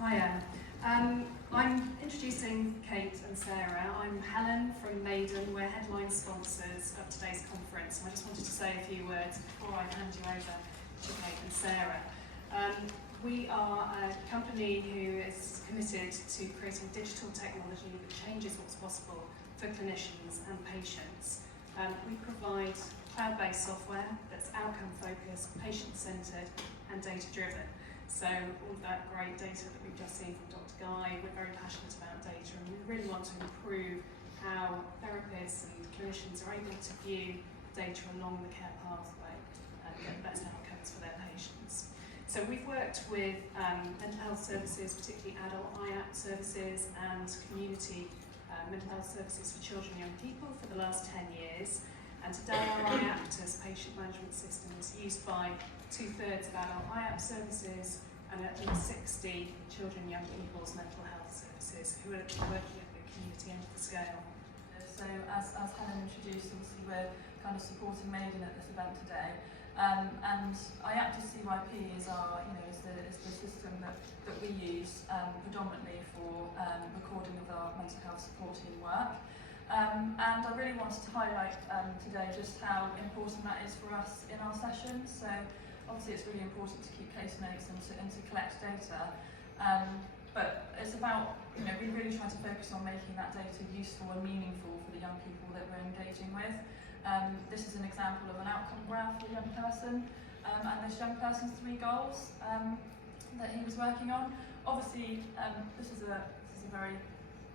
Hiya. I'm introducing Kate and Sarah. I'm Helen from Maiden. We're headline sponsors of today's conference. And I just wanted to say a few words before I hand you over to Kate and Sarah. We are a company who is committed to creating digital technology that changes what's possible for clinicians and patients. We provide cloud-based software that's outcome-focused, patient-centred and data-driven. So all of that great data that we've just seen from Dr. Guy, we're very passionate about data, and we really want to improve how therapists and clinicians are able to view data along the care pathway and get the best outcomes for their patients. So we've worked with mental health services, particularly adult IAP services and community mental health services for children and young people for the last 10 years. And today our IAPTAS patient management system is used by 2/3 of adult IAP services and at least 60 children and young people's mental health services who are working at the community end of the scale. So as Helen introduced, obviously we're kind of supporting Maiden at this event today. And IAPTAS CYP is our, is the system that we use predominantly for recording of our mental health support team work. And I really wanted to highlight today just how important that is for us in our sessions. So obviously it's really important to keep case notes and to collect data. But it's about, we really try to focus on making that data useful and meaningful for the young people that we're engaging with. This is an example of an outcome graph for a young person, and this young person's 3 goals that he was working on. Obviously, this is a very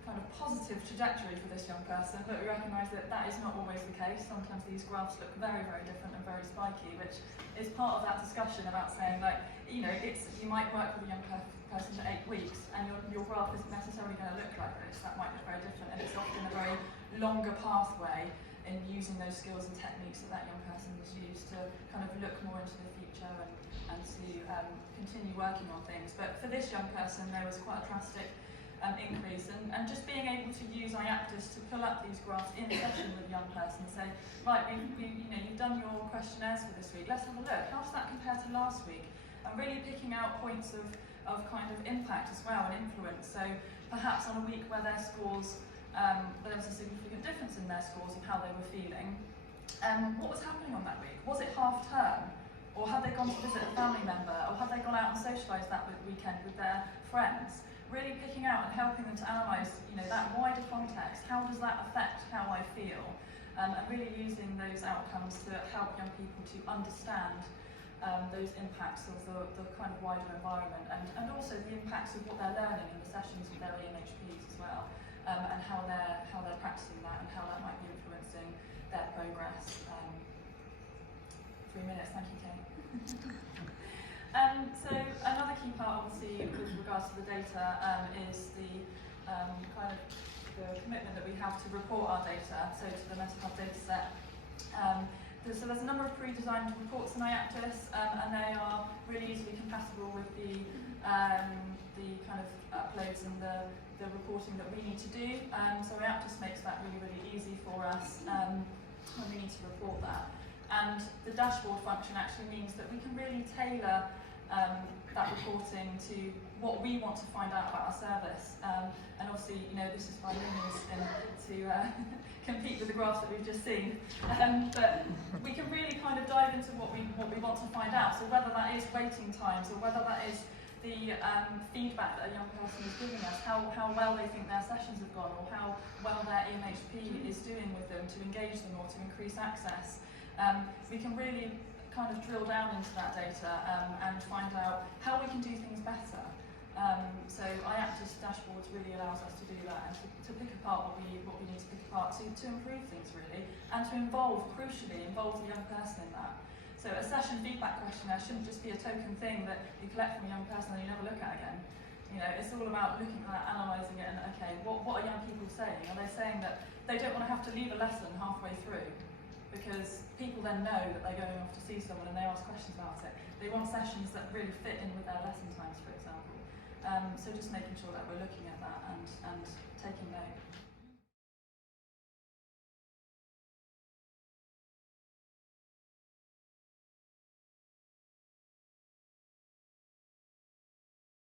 kind of positive trajectory for this young person, but we recognise that that is not always the case. Sometimes these graphs look very, very different and very spiky, which is part of that discussion about saying, like, you might work with a young person for 8 weeks, and your graph isn't necessarily going to look like this. That might look very different, and it's often a very longer pathway in using those skills and techniques that young person has used to kind of look more into the future and to continue working on things. But for this young person, there was quite a drastic increase, and just being able to use IAPTAS to pull up these graphs in session with a young person and say, right, you've done your questionnaires for this week, let's have a look, how does that compare to last week? And really picking out points of kind of impact as well and influence. So perhaps on a week where their scores, there was a significant difference in their scores of how they were feeling, what was happening on that week? Was it half term? Or had they gone to visit a family member? Or had they gone out and socialised that weekend with their friends? Really picking out and helping them to analyse, that wider context. How does that affect how I feel? And really using those outcomes to help young people to understand those impacts of the kind of wider environment, and also the impacts of what they're learning in the sessions with their EMHPs as well, and how they're practicing that and how that might be influencing their progress. 3 minutes, thank you, Kate. So another key part, obviously, with regards to the data, is the kind of the commitment that we have to report our data, so to the mental health data set. So there's a number of pre-designed reports in IAPTAS, and they are really easily compatible with the kind of uploads and the reporting that we need to do. So IAPTAS makes that really, really easy for us when we need to report that. And the dashboard function actually means that we can really tailor that reporting to what we want to find out about our service. And obviously, this is by no means to compete with the graphs that we've just seen. But we can really kind of dive into what we want to find out. So whether that is waiting times, or whether that is the feedback that a young person is giving us, how well they think their sessions have gone, or how well their EMHP is doing with them to engage them or to increase access. We can really kind of drill down into that data and find out how we can do things better. So IAPTAS dashboards really allows us to do that, and to pick apart what we need to pick apart to improve things really, and to crucially involve the young person in that. So a session feedback questionnaire shouldn't just be a token thing that you collect from a young person and you never look at again. It's all about looking at that, analysing it, and okay, what are young people saying? Are they saying that they don't want to have to leave a lesson halfway through? Because people then know that they're going off to see someone and they ask questions about it. They want sessions that really fit in with their lesson times, for example. So just making sure that we're looking at that and taking note.